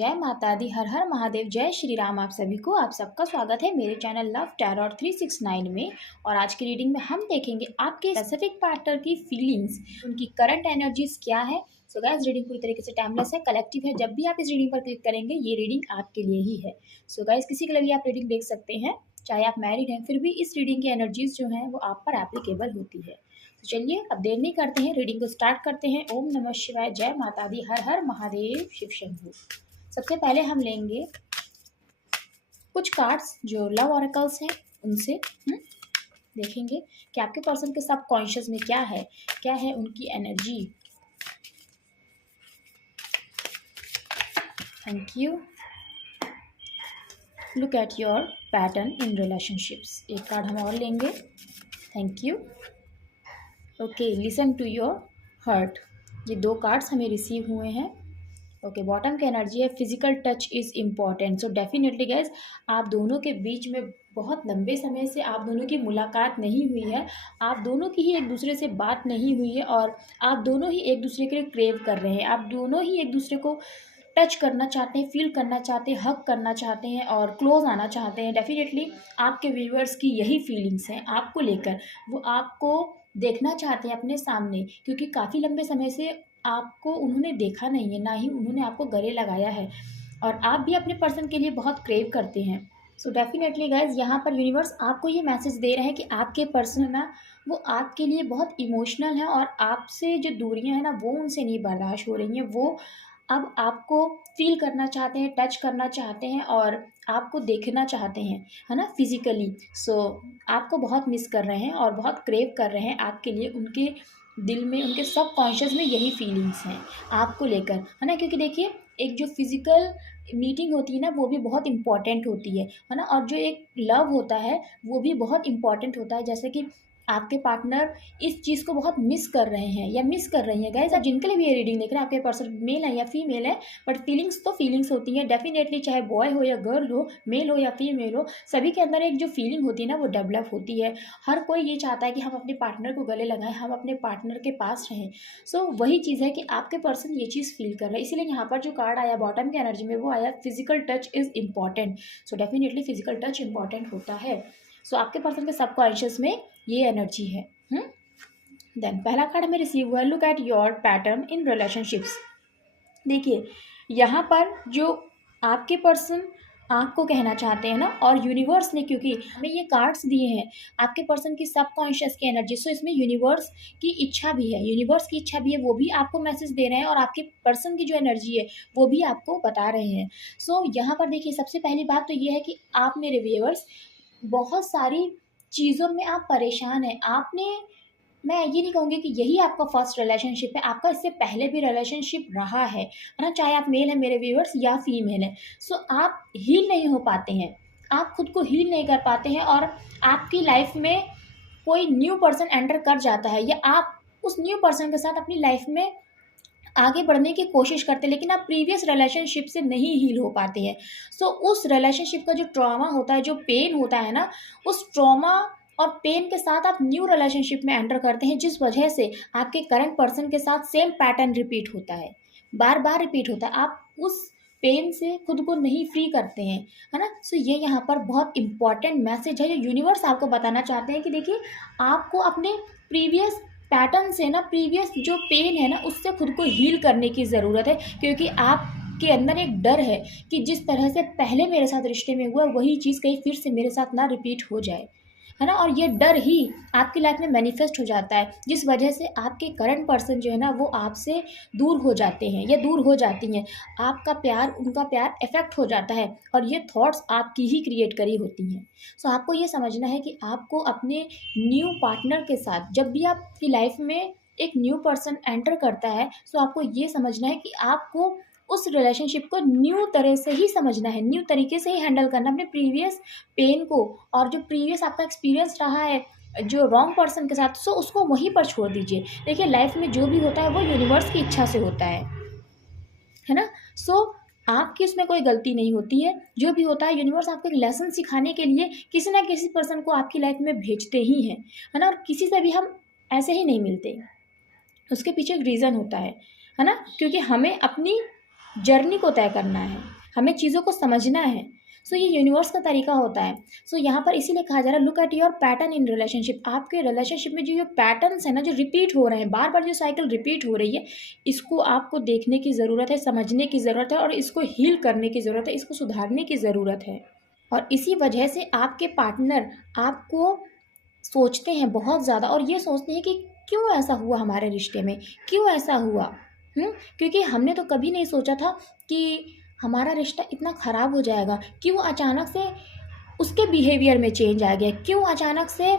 जय माता दी, हर हर महादेव, जय श्री राम। आप सभी को आप सबका स्वागत है मेरे चैनल लव टैरोट 369 में। और आज की रीडिंग में हम देखेंगे आपके स्पेसिफिक पार्टनर की फीलिंग्स, उनकी करंट एनर्जीज क्या है। सो गाइस, रीडिंग पूरी तरीके से टाइमलेस है, कलेक्टिव है। जब भी आप इस रीडिंग पर क्लिक करेंगे ये रीडिंग आपके लिए ही है। सो गाइस, किसी के लिए भी आप रीडिंग देख सकते हैं, चाहे आप मैरिड हैं, फिर भी इस रीडिंग की एनर्जीज जो हैं वो आप पर एप्लीकेबल होती है। तो चलिए अब देर नहीं करते हैं, रीडिंग को स्टार्ट करते हैं। ओम नमः शिवाय, जय माता दी, हर हर महादेव, शिव शंभू। सबसे पहले हम लेंगे कुछ कार्ड्स जो लव ऑरेकल्स हैं उनसे देखेंगे कि आपके पर्सन के सब कॉन्शियस में क्या है उनकी energy. Thank you. Look at your pattern in relationships. एक कार्ड हम और लेंगे। Thank you. Okay, listen to your heart. ये दो कार्ड्स हमें रिसीव हुए हैं। ओके, बॉटम की एनर्जी है physical touch is important. So definitely guys, आप दोनों के बीच में बहुत लंबे समय से आप दोनों की मुलाकात नहीं हुई है, आप दोनों की ही एक दूसरे से बात नहीं हुई है, और आप दोनों ही एक दूसरे के लिए क्रेव कर रहे हैं। आप दोनों ही एक दूसरे को टच करना चाहते हैं, फील करना चाहते हैं, हक करना चाहते हैं और क्लोज आना चाहते हैं। डेफिनेटली आपके व्यूअर्स की यही फीलिंग्स हैं आपको लेकर। वो आपको देखना चाहते हैं अपने सामने, क्योंकि काफ़ी लंबे समय से आपको उन्होंने देखा नहीं है, ना ही उन्होंने आपको गले लगाया है, और आप भी अपने पर्सन के लिए बहुत क्रेव करते हैं। सो डेफिनेटली गाइज, यहाँ पर यूनिवर्स आपको ये मैसेज दे रहा है कि आपके पर्सन ना वो आपके लिए बहुत इमोशनल है, और आपसे जो दूरियां हैं ना वो उनसे नहीं बर्दाश्त हो रही हैं। वो अब आपको फील करना चाहते हैं, टच करना चाहते हैं और आपको देखना चाहते हैं, है ना, फिजिकली। सो आपको बहुत मिस कर रहे हैं और बहुत क्रेव कर रहे हैं आपके लिए। उनके दिल में, उनके सब कॉन्शियस में यही फीलिंग्स हैं आपको लेकर, है ना। क्योंकि देखिए, एक जो फिजिकल मीटिंग होती है ना वो भी बहुत इंपॉर्टेंट होती है ना। और जो एक लव होता है वो भी बहुत इंपॉर्टेंट होता है। जैसे कि आपके पार्टनर इस चीज़ को बहुत मिस कर रहे हैं या मिस कर रही हैं। गाइस, आप जिनके लिए भी ये रीडिंग देख रहे हैं, आपके पर्सन मेल है या फीमेल है, बट फीलिंग्स तो फीलिंग्स होती हैं डेफिनेटली। चाहे बॉय हो या गर्ल हो, मेल हो या फीमेल हो, सभी के अंदर एक जो फीलिंग होती है ना वो डेवलप होती है। हर कोई ये चाहता है कि हम अपने पार्टनर को गले लगाएं, हम अपने पार्टनर के पास रहें। सो वही चीज़ है कि आपके पर्सन ये चीज़ फील कर रहे हैं। इसीलिए यहाँ पर जो कार्ड आया बॉटम की एनर्जी में वो आया physical touch is important. So definitely physical touch important होता है। सो आपके पर्सन के सबकॉन्शियस में ये एनर्जी है। देन पहला कार्ड हमें रिसीव हुआ, look at your pattern in relationships. देखिए, यहाँ पर जो आपके पर्सन आपको कहना चाहते हैं ना, और यूनिवर्स ने क्योंकि हमें ये कार्ड्स दिए हैं आपके पर्सन की सबकॉन्शियस की एनर्जी, सो इसमें यूनिवर्स की इच्छा भी है, यूनिवर्स की इच्छा भी है, वो भी आपको मैसेज दे रहे हैं और आपके पर्सन की जो एनर्जी है वो भी आपको बता रहे हैं। सो यहाँ पर देखिए, सबसे पहली बात तो ये है कि आप मेरे व्यूअर्स बहुत सारी चीज़ों में आप परेशान हैं। आपने, मैं ये नहीं कहूँगी कि यही आपका फर्स्ट रिलेशनशिप है, आपका इससे पहले भी रिलेशनशिप रहा है ना। चाहे आप मेल हैं मेरे व्यूअर्स या फीमेल हैं, सो आप हील नहीं हो पाते हैं, आप खुद को हील नहीं कर पाते हैं, और आपकी लाइफ में कोई न्यू पर्सन एंटर कर जाता है, या आप उस न्यू पर्सन के साथ अपनी लाइफ में आगे बढ़ने की कोशिश करते हैं, लेकिन आप प्रीवियस रिलेशनशिप से नहीं हील हो पाते हैं। सो उस रिलेशनशिप का जो ट्रॉमा होता है, जो पेन होता है ना, उस ट्रॉमा और पेन के साथ आप न्यू रिलेशनशिप में एंटर करते हैं, जिस वजह से आपके करंट पर्सन के साथ सेम पैटर्न रिपीट होता है, बार बार रिपीट होता है। आप उस पेन से खुद को नहीं फ्री करते हैं, है ना। सो ये यहाँ पर बहुत इंपॉर्टेंट मैसेज है जो यूनिवर्स आपको बताना चाहते हैं कि देखिए, आपको अपने प्रीवियस पैटर्न से ना, प्रीवियस जो पेन है ना उससे खुद को हील करने की ज़रूरत है। क्योंकि आपके अंदर एक डर है कि जिस तरह से पहले मेरे साथ रिश्ते में हुआ वही चीज़ कहीं फिर से मेरे साथ ना रिपीट हो जाए, है ना। और ये डर ही आपकी लाइफ में मैनिफेस्ट हो जाता है, जिस वजह से आपके करंट पर्सन जो है ना वो आपसे दूर हो जाते हैं या दूर हो जाती हैं। आपका प्यार, उनका प्यार इफेक्ट हो जाता है, और ये थॉट्स आपकी ही क्रिएट करी होती हैं। सो आपको ये समझना है कि आपको अपने न्यू पार्टनर के साथ, जब भी आपकी लाइफ में एक न्यू पर्सन एंटर करता है, सो आपको ये समझना है कि आपको उस रिलेशनशिप को न्यू तरह से ही समझना है, न्यू तरीके से ही हैंडल करना, अपने प्रीवियस पेन को और जो प्रीवियस आपका एक्सपीरियंस रहा है जो रॉन्ग पर्सन के साथ, सो उसको वहीं पर छोड़ दीजिए। देखिए, लाइफ में जो भी होता है वो यूनिवर्स की इच्छा से होता है ना। सो आपकी उसमें कोई गलती नहीं होती है। जो भी होता है यूनिवर्स आपको एक लेसन सिखाने के लिए किसी ना किसी पर्सन को आपकी लाइफ में भेजते ही हैं, है ना। और किसी से भी हम ऐसे ही नहीं मिलते, उसके पीछे एक रीज़न होता है ना। क्योंकि हमें अपनी जर्नी को तय करना है, हमें चीज़ों को समझना है। सो ये यूनिवर्स का तरीका होता है। सो यहाँ पर इसीलिए कहा जा रहा है look at your pattern in relationship. आपके रिलेशनशिप में जो ये पैटर्न्स है ना, जो रिपीट हो रहे हैं, बार बार जो साइकिल रिपीट हो रही है, इसको आपको देखने की ज़रूरत है, समझने की ज़रूरत है और इसको हील करने की ज़रूरत है, इसको सुधारने की ज़रूरत है। और इसी वजह से आपके पार्टनर आपको सोचते हैं बहुत ज़्यादा और ये सोचते हैं कि क्यों ऐसा हुआ हमारे रिश्ते में, क्यों ऐसा हुआ। क्योंकि हमने तो कभी नहीं सोचा था कि हमारा रिश्ता इतना ख़राब हो जाएगा, क्यों अचानक से उसके बिहेवियर में चेंज आ गया, क्यों अचानक से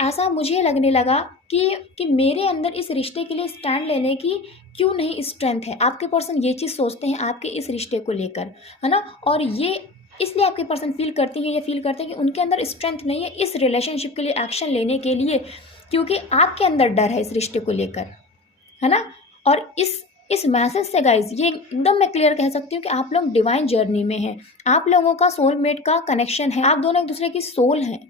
ऐसा मुझे लगने लगा कि मेरे अंदर इस रिश्ते के लिए स्टैंड लेने की क्यों नहीं स्ट्रेंथ है। आपके पर्सन ये चीज़ सोचते हैं आपके इस रिश्ते को लेकर, है ना। और ये इसलिए आपके पर्सन फील करती हैं, ये फील करते हैं कि उनके अंदर स्ट्रेंथ नहीं है इस रिलेशनशिप के लिए एक्शन लेने के लिए, क्योंकि आपके अंदर डर है इस रिश्ते को लेकर, है ना। और इस मैसेज से गाइज ये एकदम मैं क्लियर कह सकती हूँ कि आप लोग डिवाइन जर्नी में हैं, आप लोगों का सोलमेट का कनेक्शन है, आप दोनों एक दूसरे की सोल हैं।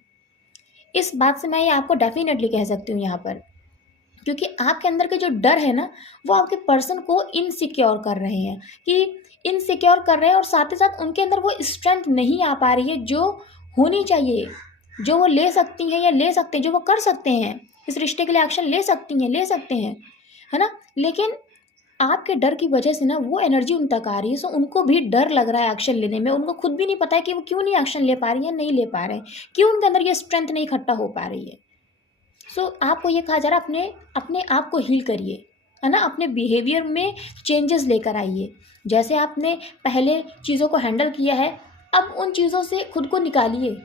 इस बात से मैं ये आपको डेफिनेटली कह सकती हूँ यहाँ पर, क्योंकि आपके अंदर के जो डर है ना, वो आपके पर्सन को इनसिक्योर कर रहे हैं, कि इनसिक्योर कर रहे हैं और साथ ही साथ उनके अंदर वो स्ट्रेंथ नहीं आ पा रही है जो होनी चाहिए, जो वो ले सकती हैं या ले सकते हैं, जो वो कर सकते हैं, इस रिश्ते के लिए एक्शन ले सकती हैं, ले सकते हैं, है ना। लेकिन आपके डर की वजह से ना वो एनर्जी उन तक आ रही है, सो उनको भी डर लग रहा है एक्शन लेने में। उनको खुद भी नहीं पता है कि वो क्यों नहीं एक्शन ले पा रही है, नहीं ले पा रहे हैं, क्यों उनके अंदर ये स्ट्रेंथ नहीं इकट्ठा हो पा रही है। सो आपको ये कहा जा रहा है अपने अपने आप को हील करिए, है ना। अपने बिहेवियर में चेंजेस लेकर आइए। जैसे आपने पहले चीज़ों को हैंडल किया है, अब उन चीज़ों से खुद को निकालिए।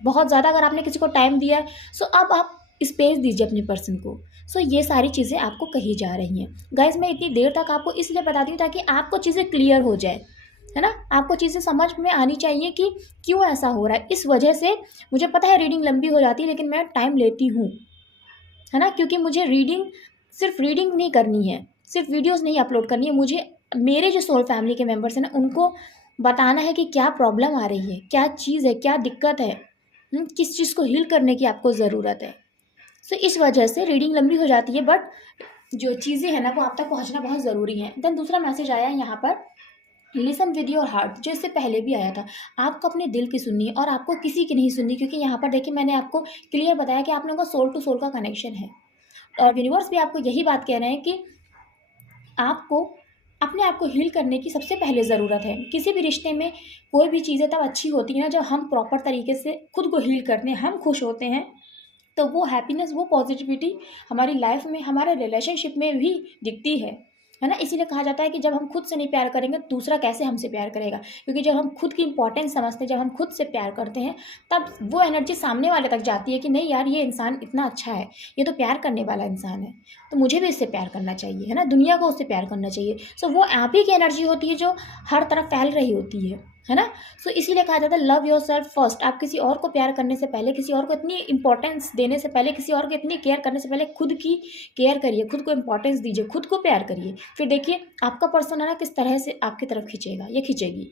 बहुत ज़्यादा अगर आपने किसी को टाइम दिया है, सो अब आप स्पेस दीजिए अपने पर्सन को। सो ये सारी चीज़ें आपको कही जा रही हैं गाइज। मैं इतनी देर तक आपको इसलिए बताती हूँ ताकि आपको चीज़ें क्लियर हो जाए, है ना। आपको चीज़ें समझ में आनी चाहिए कि क्यों ऐसा हो रहा है। इस वजह से मुझे पता है रीडिंग लंबी हो जाती है, लेकिन मैं टाइम लेती हूँ, है ना, क्योंकि मुझे सिर्फ रीडिंग नहीं करनी है, सिर्फ वीडियोस नहीं अपलोड करनी है, मुझे मेरे जो सोल फैमिली के मेंबर्स हैं ना, उनको बताना है कि क्या प्रॉब्लम आ रही है, क्या चीज़ है, क्या दिक्कत है, किस चीज़ को हील करने की आपको ज़रूरत है। सो इस वजह से रीडिंग लंबी हो जाती है, बट जो चीज़ें हैं ना वो आप तक पहुँचना बहुत ज़रूरी है। देन दूसरा मैसेज आया है यहाँ पर, लिसन विद योर हार्ट, जो इससे पहले भी आया था। आपको अपने दिल की सुननी है और आपको किसी की नहीं सुननी, क्योंकि यहाँ पर देखिए मैंने आपको क्लियर बताया कि आप लोगों का सोल टू सोल का कनेक्शन है। और यूनिवर्स भी आपको यही बात कह रहे हैं कि आपको अपने आप को हील करने की सबसे पहले ज़रूरत है। किसी भी रिश्ते में कोई भी चीज़ें तब अच्छी होती हैं ना जब हम प्रॉपर तरीके से खुद को हील करते हैं, हम खुश होते हैं, तो वो हैप्पीनेस, वो पॉजिटिविटी हमारी लाइफ में, हमारे रिलेशनशिप में भी दिखती है ना। इसीलिए कहा जाता है कि जब हम खुद से नहीं प्यार करेंगे दूसरा कैसे हमसे प्यार करेगा, क्योंकि जब हम खुद की इंपॉर्टेंस समझते हैं, जब हम खुद से प्यार करते हैं, तब वो एनर्जी सामने वाले तक जाती है कि नहीं यार ये इंसान इतना अच्छा है, ये तो प्यार करने वाला इंसान है, तो मुझे भी इससे प्यार करना चाहिए, है ना, दुनिया को उससे प्यार करना चाहिए। सो वो आप ही की एनर्जी होती है जो हर तरफ फैल रही होती है ना। सो इसीलिए कहा जाता है लव योर सेल्फ फर्स्ट। आप किसी और को प्यार करने से पहले, किसी और को इतनी इंपॉर्टेंस देने से पहले, किसी और को इतनी केयर करने से पहले खुद की केयर करिए, खुद को इंपॉर्टेंस दीजिए, खुद को प्यार करिए। फिर देखिए आपका पर्सन है ना किस तरह से आपकी तरफ खींचेगा, ये खींचेगी।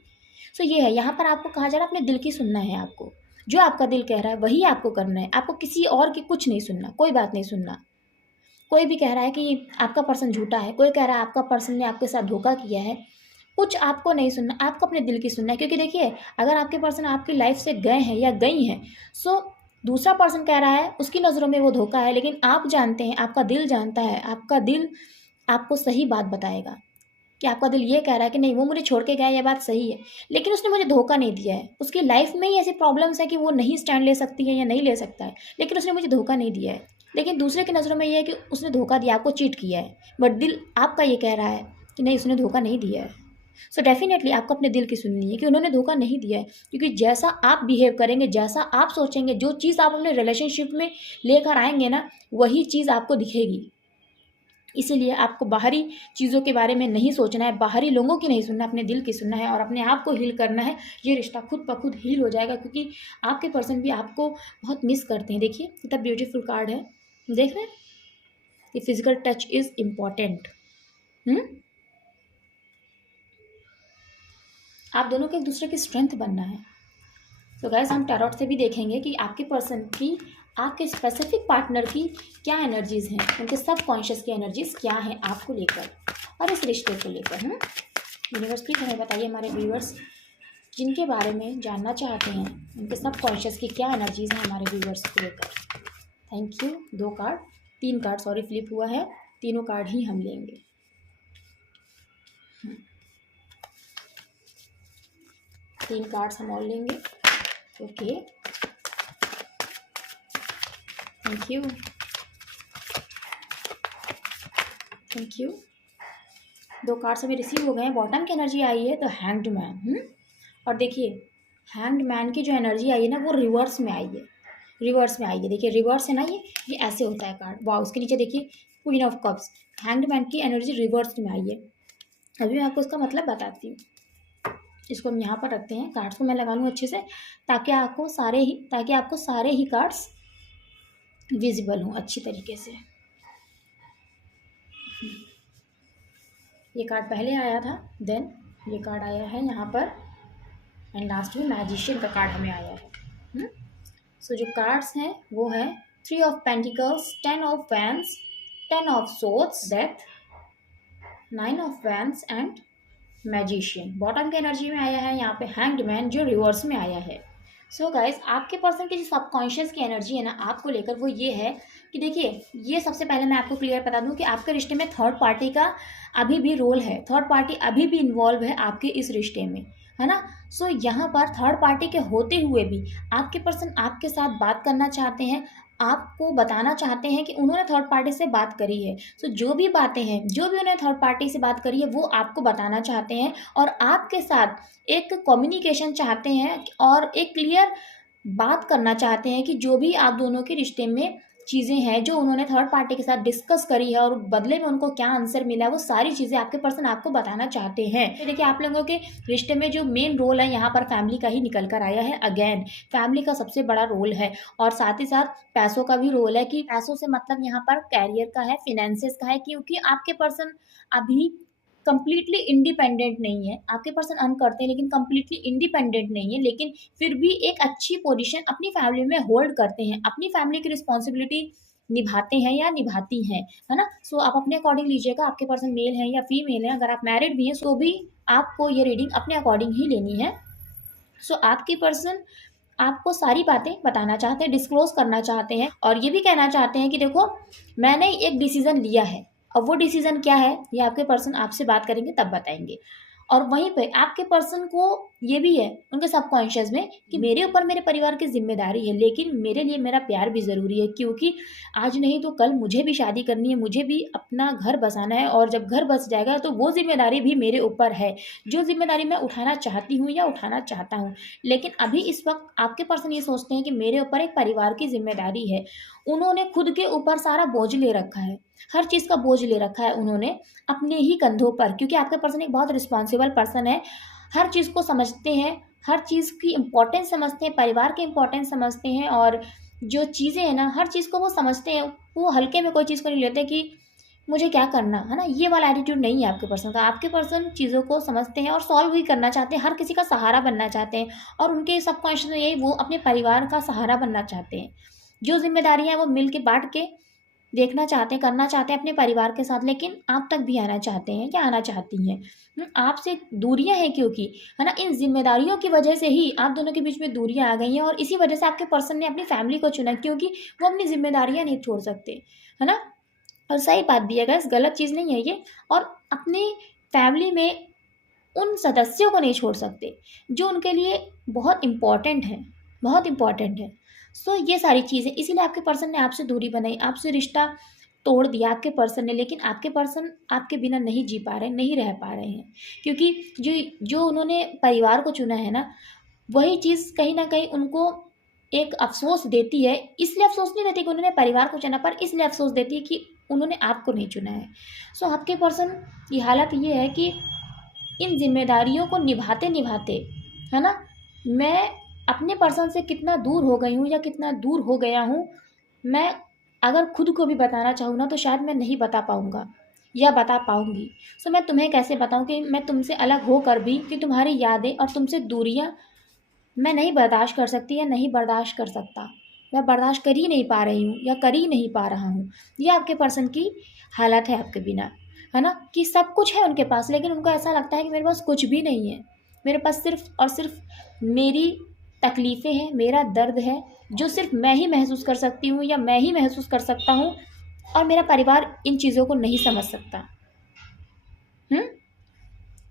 सो ये है, यहाँ पर आपको कहा जा रहा है अपने दिल की सुनना है। आपको जो आपका दिल कह रहा है वही आपको करना है, आपको किसी और की कुछ नहीं सुनना, कोई बात नहीं सुनना। कोई भी कह रहा है कि आपका पर्सन झूठा है, कोई कह रहा है आपका पर्सन ने आपके साथ धोखा किया है, कुछ आपको नहीं सुनना, आपको अपने दिल की सुनना है। क्योंकि देखिए अगर आपके पर्सन आपकी लाइफ से गए हैं या गई हैं, सो दूसरा पर्सन कह रहा है उसकी नज़रों में वो धोखा है, लेकिन आप जानते हैं, आपका दिल जानता है, आपका दिल आपको सही बात बताएगा कि आपका दिल ये कह रहा है कि नहीं वो मुझे छोड़ के गया, ये बात सही है, लेकिन उसने मुझे धोखा नहीं दिया है। उसकी लाइफ में ही ऐसी प्रॉब्लम्स है कि वो नहीं स्टैंड ले सकती है या नहीं ले सकता है, लेकिन उसने मुझे धोखा नहीं दिया है। लेकिन दूसरे की नज़रों में ये है कि उसने धोखा दिया, आपको चीट किया है, बट दिल आपका ये कह रहा है कि नहीं उसने धोखा नहीं दिया है। सो डेफिनेटली आपको अपने दिल की सुननी है कि उन्होंने धोखा नहीं दिया है, क्योंकि जैसा आप बिहेव करेंगे, जैसा आप सोचेंगे, जो चीज़ आप अपने रिलेशनशिप में लेकर आएंगे ना, वही चीज़ आपको दिखेगी। इसीलिए आपको बाहरी चीज़ों के बारे में नहीं सोचना है, बाहरी लोगों की नहीं सुनना, अपने दिल की सुनना है और अपने आप को हील करना है। ये रिश्ता खुद ब खुद हील हो जाएगा, क्योंकि आपके पर्सन भी आपको बहुत मिस करते हैं। देखिए कितना ब्यूटीफुल कार्ड है, देख रहे हैं, कि फिजिकल टच इज़ इम्पॉर्टेंट। आप दोनों को एक दूसरे की स्ट्रेंथ बनना है। तो गाइस हम टैरोट से भी देखेंगे कि आपके पर्सन की, आपके स्पेसिफिक पार्टनर की क्या एनर्जीज़ हैं, उनके सब कॉन्शियस की एनर्जीज़ क्या हैं आपको लेकर और इस रिश्ते को लेकर। यूनिवर्स प्लीज हमें बताइए हमारे व्यूअर्स जिनके बारे में जानना चाहते हैं, उनके सब कॉन्शियस की क्या एनर्जीज हैं हमारे व्यूअर्स को लेकर। Thank you. 2 card 3 card sorry flip हुआ है, तीनों कार्ड ही हम लेंगे। 3 कार्ड्स हम और लेंगे। Okay thank you thank you. 2 cards हमें रिसीव हो गए हैं। बॉटम की एनर्जी आई है द हैंग्ड मैन। और देखिए हैंग्ड मैन की जो एनर्जी आई है ना वो रिवर्स में आई है, रिवर्स में आई है। देखिए रिवर्स है ना, ये ऐसे होता है कार्ड। वाह, उसके नीचे देखिए queen of cups. Hanged man की एनर्जी रिवर्स में आई है। अभी मैं आपको इसका मतलब बताती हूँ। इसको हम यहाँ पर रखते हैं, कार्ड्स को मैं लगा लूँ अच्छे से ताकि आपको सारे ही कार्ड्स विजिबल हों अच्छी तरीके से। ये कार्ड पहले आया था, देन ये कार्ड आया है यहाँ पर, एंड लास्ट में मैजिशियन का कार्ड हमें आया है। सो जो कार्ड्स हैं वो है 3 of pentacles, 10 of wands, 10 of swords, death, 9 of wands and magician. Bottom की एनर्जी में आया है यहाँ पे हैंग्ड मैन जो रिवर्स में आया है। सो गाइज आपके पर्सन की जो सबकॉन्शियस की एनर्जी है ना आपको लेकर, वो ये है कि देखिए ये सबसे पहले मैं आपको क्लियर बता दूं कि आपके रिश्ते में थर्ड पार्टी का अभी भी रोल है, थर्ड पार्टी अभी भी इन्वॉल्व है आपके इस रिश्ते में, है ना। सो यहाँ पर थर्ड पार्टी के होते हुए भी आपके पर्सन आपके साथ बात करना चाहते हैं, आपको बताना चाहते हैं कि उन्होंने थर्ड पार्टी से बात करी है। सो जो भी बातें हैं, जो भी उन्हें थर्ड पार्टी से बात करी है वो आपको बताना चाहते हैं और आपके साथ एक कम्युनिकेशन चाहते हैं और एक क्लियर बात करना चाहते हैं कि जो भी आप दोनों के रिश्ते में चीज़ें हैं जो उन्होंने थर्ड पार्टी के साथ डिस्कस करी है और बदले में उनको क्या आंसर मिला है, वो सारी चीज़ें आपके पर्सन आपको बताना चाहते हैं। तो देखिए आप लोगों के रिश्ते में जो मेन रोल है यहाँ पर फैमिली का ही निकल कर आया है। अगेन फैमिली का सबसे बड़ा रोल है और साथ ही साथ पैसों का भी रोल है कि पैसों से मतलब यहाँ पर कैरियर का है, फिनेंसेस का है, क्योंकि आपके पर्सन अभी कंप्लीटली इंडिपेंडेंट नहीं है। आपके पर्सन अर्न करते हैं लेकिन कंप्लीटली इंडिपेंडेंट नहीं है, लेकिन फिर भी एक अच्छी पोजीशन अपनी फैमिली में होल्ड करते हैं, अपनी फैमिली की रिस्पॉन्सिबिलिटी निभाते हैं या निभाती हैं, है ना। सो आप अपने अकॉर्डिंग लीजिएगा, आपके पर्सन मेल है या फीमेल है। अगर आप मैरिड भी हैं तो भी आपको ये रीडिंग अपने अकॉर्डिंग ही लेनी है। सो आपके पर्सन आपको सारी बातें बताना चाहते हैं, डिस्क्लोज करना चाहते हैं और ये भी कहना चाहते हैं कि देखो मैंने एक डिसीजन लिया है। अब वो डिसीजन क्या है ये आपके पर्सन आपसे बात करेंगे तब बताएंगे। और वहीं पे आपके पर्सन को ये भी है उनके सबकॉन्शियस में कि मेरे ऊपर मेरे परिवार की जिम्मेदारी है, लेकिन मेरे लिए मेरा प्यार भी ज़रूरी है, क्योंकि आज नहीं तो कल मुझे भी शादी करनी है, मुझे भी अपना घर बसाना है और जब घर बस जाएगा तो वो जिम्मेदारी भी मेरे ऊपर है, जो जिम्मेदारी मैं उठाना चाहती हूँ या उठाना चाहता हूँ। लेकिन अभी इस वक्त आपके पर्सन ये सोचते हैं कि मेरे ऊपर एक परिवार की जिम्मेदारी है। उन्होंने खुद के ऊपर सारा बोझ ले रखा है, हर चीज़ का बोझ ले रखा है उन्होंने अपने ही कंधों पर, क्योंकि आपका पर्सन एक बहुत रिस्पॉन्सिबल पर्सन है। हर चीज़ को समझते हैं, हर चीज़ की इम्पोर्टेंस समझते हैं, परिवार की इम्पोर्टेंस समझते हैं और जो चीज़ें हैं ना हर चीज़ को वो समझते हैं। वो हल्के में कोई चीज़ को नहीं लेते कि मुझे क्या करना है ना, ये वाला एटीट्यूड नहीं है आपके पर्सन का। आपके पर्सन चीज़ों को समझते हैं और सॉल्व भी करना चाहते हैं, हर किसी का सहारा बनना चाहते हैं और उनके सबकॉन्शियस में यही वो अपने परिवार का सहारा बनना चाहते हैं। जो जिम्मेदारियाँ हैं वो मिल के बांट के देखना चाहते हैं, करना चाहते हैं अपने परिवार के साथ, लेकिन आप तक भी आना चाहते हैं या आना चाहती हैं। आपसे दूरियां हैं क्योंकि, है ना, इन जिम्मेदारियों की वजह से ही आप दोनों के बीच में दूरियां आ गई हैं और इसी वजह से आपके पर्सन ने अपनी फैमिली को चुना, क्योंकि वो अपनी जिम्मेदारियां नहीं छोड़ सकते, है ना। और सही बात भी है गाइस, गलत चीज़ नहीं है ये। और अपनी फैमिली में उन सदस्यों को नहीं छोड़ सकते जो उनके लिए बहुत इम्पॉर्टेंट है, बहुत इम्पॉर्टेंट है। सो ये सारी चीज़ें इसीलिए आपके पर्सन ने आपसे दूरी बनाई, आपसे रिश्ता तोड़ दिया आपके पर्सन ने, लेकिन आपके पर्सन आपके बिना नहीं जी पा रहे, नहीं रह पा रहे हैं, क्योंकि जो जो उन्होंने परिवार को चुना है ना वही चीज़ कहीं ना कहीं उनको एक अफ़सोस देती है। इसलिए अफ़सोस नहीं देती कि उन्होंने परिवार को चुना, पर इसलिए अफ़सोस देती है कि उन्होंने आपको नहीं चुना है। सो आपके पर्सन की हालत ये है कि इन जिम्मेदारियों को निभाते निभाते, है ना, मैं अपने पर्सन से कितना दूर हो गई हूँ या कितना दूर हो गया हूँ, मैं अगर खुद को भी बताना चाहूँ ना तो शायद मैं नहीं बता पाऊँगा या बता पाऊँगी। सो मैं तुम्हें कैसे बताऊँ कि मैं तुमसे अलग होकर भी कि तुम्हारी यादें और तुमसे दूरियाँ मैं नहीं बर्दाश्त कर सकती या नहीं बर्दाश्त कर सकता, मैं बर्दाश्त कर ही नहीं पा रही हूँ या कर ही नहीं पा रहा हूँ। ये आपके पर्सन की हालत है आपके बिना, है ना, कि सब कुछ है उनके पास, लेकिन उनको ऐसा लगता है कि मेरे पास कुछ भी नहीं है, मेरे पास सिर्फ और सिर्फ मेरी तकलीफ़ें हैं, मेरा दर्द है, जो सिर्फ मैं ही महसूस कर सकती हूँ या मैं ही महसूस कर सकता हूँ, और मेरा परिवार इन चीज़ों को नहीं समझ सकता।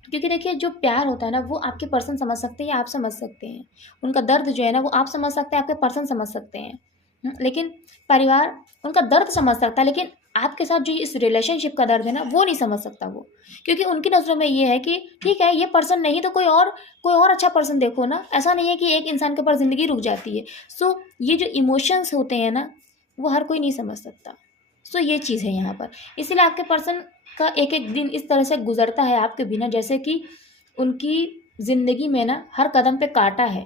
क्योंकि देखिए, जो प्यार होता है ना, वो आपके पर्सन समझ सकते हैं या आप समझ सकते हैं। उनका दर्द जो है ना, वो आप समझ सकते हैं, आपके पर्सन समझ सकते हैं। लेकिन परिवार उनका दर्द समझ सकता है, लेकिन आपके साथ जो इस रिलेशनशिप का दर्द है ना, वो नहीं समझ सकता वो। क्योंकि उनकी नज़रों में ये है कि ठीक है, ये पर्सन नहीं तो कोई और अच्छा पर्सन देखो ना। ऐसा नहीं है कि एक इंसान के ऊपर ज़िंदगी रुक जाती है। सो ये जो इमोशंस होते हैं ना, वो हर कोई नहीं समझ सकता। सो ये चीज़ है यहाँ पर। इसीलिए आपके पर्सन का एक-एक दिन इस तरह से गुज़रता है आपके बिना, जैसे कि उनकी ज़िंदगी में ना हर कदम पे काँटा है,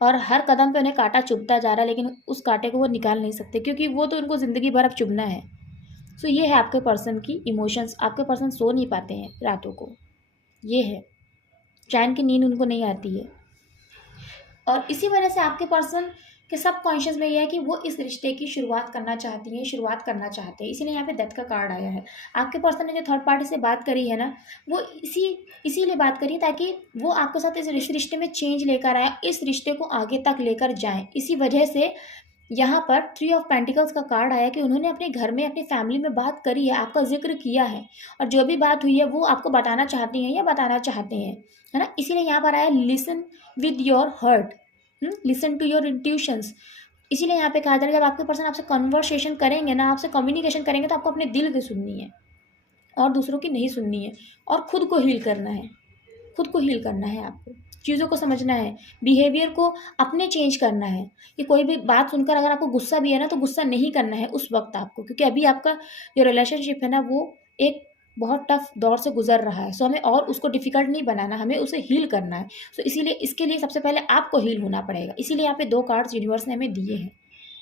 और हर कदम पे उन्हें काँटा चुभता जा रहा है, लेकिन उस काँटे को वो निकाल नहीं सकते, क्योंकि वो तो उनको ज़िंदगी भर अब चुभना है। सो ये है आपके पर्सन की इमोशंस। आपके पर्सन सो नहीं पाते हैं रातों को, ये है। चैन की नींद उनको नहीं आती है। और इसी वजह से आपके पर्सन के सबकॉन्शियस में ये है कि वो इस रिश्ते की शुरुआत करना चाहती हैं, शुरुआत करना चाहते हैं। इसीलिए यहाँ पे डेथ का कार्ड आया है। आपके पर्सन ने जो थर्ड पार्टी से बात करी है ना, वो इसीलिए बात करी ताकि वो आपके साथ इस रिश्ते में चेंज लेकर आए, इस रिश्ते को आगे तक लेकर जाएँ। इसी वजह से यहाँ पर 3 ऑफ पेंटिकल्स का कार्ड आया कि उन्होंने अपने घर में, अपनी फैमिली में बात करी है, आपका ज़िक्र किया है, और जो भी बात हुई है वो आपको बताना चाहती हैं या बताना चाहते हैं, है ना? इसीलिए यहाँ पर आया listen with your heart, listen to your intuitions. इसीलिए यहाँ पे कहा जा रहा है, जब आपके पर्सन आपसे कन्वर्सेशन करेंगे ना, आपसे कम्युनिकेशन करेंगे, तो आपको अपने दिल की सुननी है और दूसरों की नहीं सुननी है, और खुद को हील करना है। खुद को हील करना है आपको, चीज़ों को समझना है, बिहेवियर को अपने चेंज करना है। कि कोई भी बात सुनकर अगर आपको गुस्सा भी है ना, तो गुस्सा नहीं करना है उस वक़्त आपको, क्योंकि अभी आपका जो रिलेशनशिप है ना, वो एक बहुत टफ दौर से गुज़र रहा है। सो हमें और उसको डिफ़िकल्ट नहीं बनाना, हमें उसे हील करना है। सो इसीलिए इसके लिए सबसे पहले आपको हील होना पड़ेगा। इसीलिए यहाँ पे 2 कार्ड्स यूनिवर्स ने हमें दिए हैं।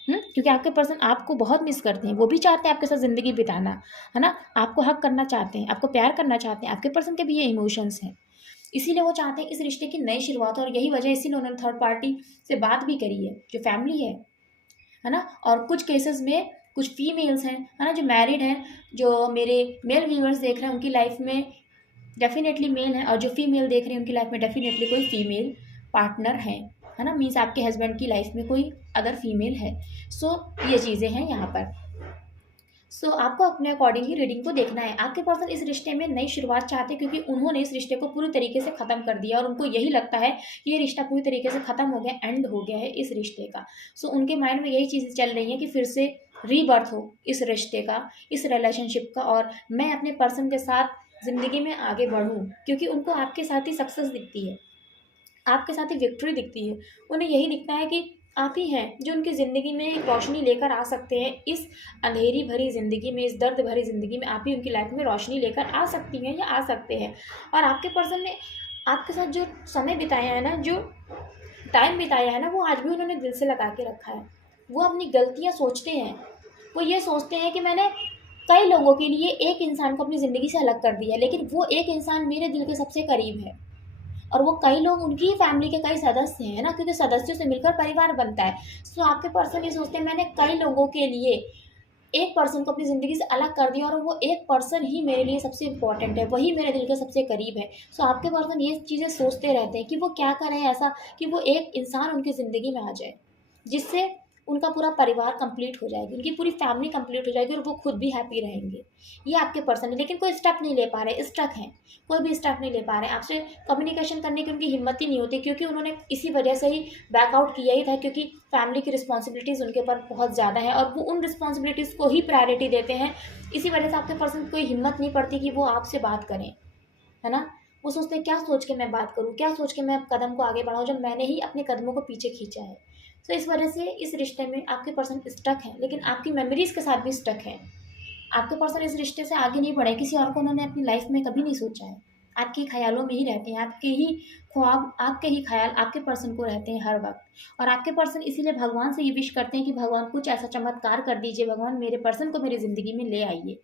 क्योंकि आपके पर्सन आपको बहुत मिस करते हैं, वो भी चाहते हैं आपके साथ ज़िंदगी बिताना, है ना? आपको हग करना चाहते हैं, आपको प्यार करना चाहते हैं, आपके पर्सन के भी ये इमोशंस हैं। इसीलिए वो चाहते हैं इस रिश्ते की नई शुरुआत हो, और यही वजह, इसीलिए उन्होंने थर्ड पार्टी से बात भी करी है, जो फैमिली है ना? और कुछ केसेस में कुछ फीमेल्स हैं, है ना, जो मैरिड हैं, जो मेरे मेल व्यूअर्स देख रहे हैं, उनकी लाइफ में डेफिनेटली मेल है, और जो फीमेल देख रहे हैं उनकी लाइफ में डेफिनेटली कोई फीमेल पार्टनर है ना? मीन्स आपके हस्बैंड की लाइफ में कोई अदर फीमेल है। सो ये चीज़ें हैं यहाँ पर। सो आपको अपने अकॉर्डिंग ही रीडिंग को देखना है। आपके पर्सन इस रिश्ते में नई शुरुआत चाहते हैं, क्योंकि उन्होंने इस रिश्ते को पूरी तरीके से ख़त्म कर दिया, और उनको यही लगता है कि ये रिश्ता पूरी तरीके से ख़त्म हो गया, एंड हो गया है इस रिश्ते का। सो उनके माइंड में यही चीज़ें चल रही हैं कि फिर से रीबर्थ हो इस रिश्ते का, इस रिलेशनशिप का, और मैं अपने पर्सन के साथ ज़िंदगी में आगे बढ़ूँ, क्योंकि उनको आपके साथ ही सक्सेस दिखती है, आपके साथ ही विक्ट्री दिखती है। उन्हें यही दिखता है कि आप ही हैं जो उनकी ज़िंदगी में एक रोशनी लेकर आ सकते हैं। इस अंधेरी भरी ज़िंदगी में, इस दर्द भरी ज़िंदगी में आप ही उनकी लाइफ में रोशनी लेकर आ सकती हैं या आ सकते हैं। और आपके पर्सन ने आपके साथ जो समय बिताया है ना, जो टाइम बिताया है ना, वो आज भी उन्होंने दिल से लगा के रखा है। वो अपनी गलतियाँ सोचते हैं। वो ये सोचते हैं कि मैंने कई लोगों के लिए एक इंसान को अपनी ज़िंदगी से अलग कर दिया, लेकिन वो एक इंसान मेरे दिल के सबसे करीब है। और वो कई लोग उनकी फैमिली के कई सदस्य हैं ना, क्योंकि सदस्यों से मिलकर परिवार बनता है। सो आपके पर्सन ये सोचते हैं, मैंने कई लोगों के लिए एक पर्सन को अपनी ज़िंदगी से अलग कर दिया, और वो एक पर्सन ही मेरे लिए सबसे इम्पोर्टेंट है, वही मेरे दिल के सबसे करीब है। सो आपके पर्सन ये चीज़ें सोचते रहते हैं कि वो क्या करें ऐसा कि वो एक इंसान उनकी ज़िंदगी में आ जाए, जिससे उनका पूरा परिवार कंप्लीट हो जाएगी, उनकी पूरी फैमिली कंप्लीट हो जाएगी, और वो खुद भी हैप्पी रहेंगे। ये आपके पर्सन है, लेकिन कोई स्टेप नहीं ले पा रहे, स्टक हैं, कोई भी स्टेप नहीं ले पा रहे। आपसे कम्युनिकेशन करने की उनकी हिम्मत ही नहीं होती, क्योंकि उन्होंने इसी वजह से ही बैकआउट किया ही था, क्योंकि फैमिली की रिस्पॉन्सिबिलिटीज़ उनके ऊपर बहुत ज़्यादा है, और वो उन रिस्पॉन्सिबिलिटीज़ को ही प्रायोरिटी देते हैं। इसी वजह से आपके पर्सन को कोई हिम्मत नहीं पड़ती कि वो आपसे बात करें, है ना? वो सोचते हैं, क्या सोच के मैं बात करूँ, क्या सोच के मैं कदम को आगे बढ़ाऊँ, जब मैंने ही अपने कदमों को पीछे खींचा है। तो इस वजह से इस रिश्ते में आपके पर्सन स्टक है, लेकिन आपकी मेमोरीज़ के साथ भी स्टक है। आपके पर्सन इस रिश्ते से आगे नहीं बढ़े, किसी और को उन्होंने अपनी लाइफ में कभी नहीं सोचा है। आपके ख्यालों में ही रहते हैं, आपके ही ख्वाब, आपके ही ख्याल आपके पर्सन को रहते हैं हर वक्त। और आपके पर्सन इसीलिए भगवान से ये विश करते हैं कि भगवान कुछ ऐसा चमत्कार कर दीजिए, भगवान मेरे पर्सन को मेरी ज़िंदगी में ले आइए।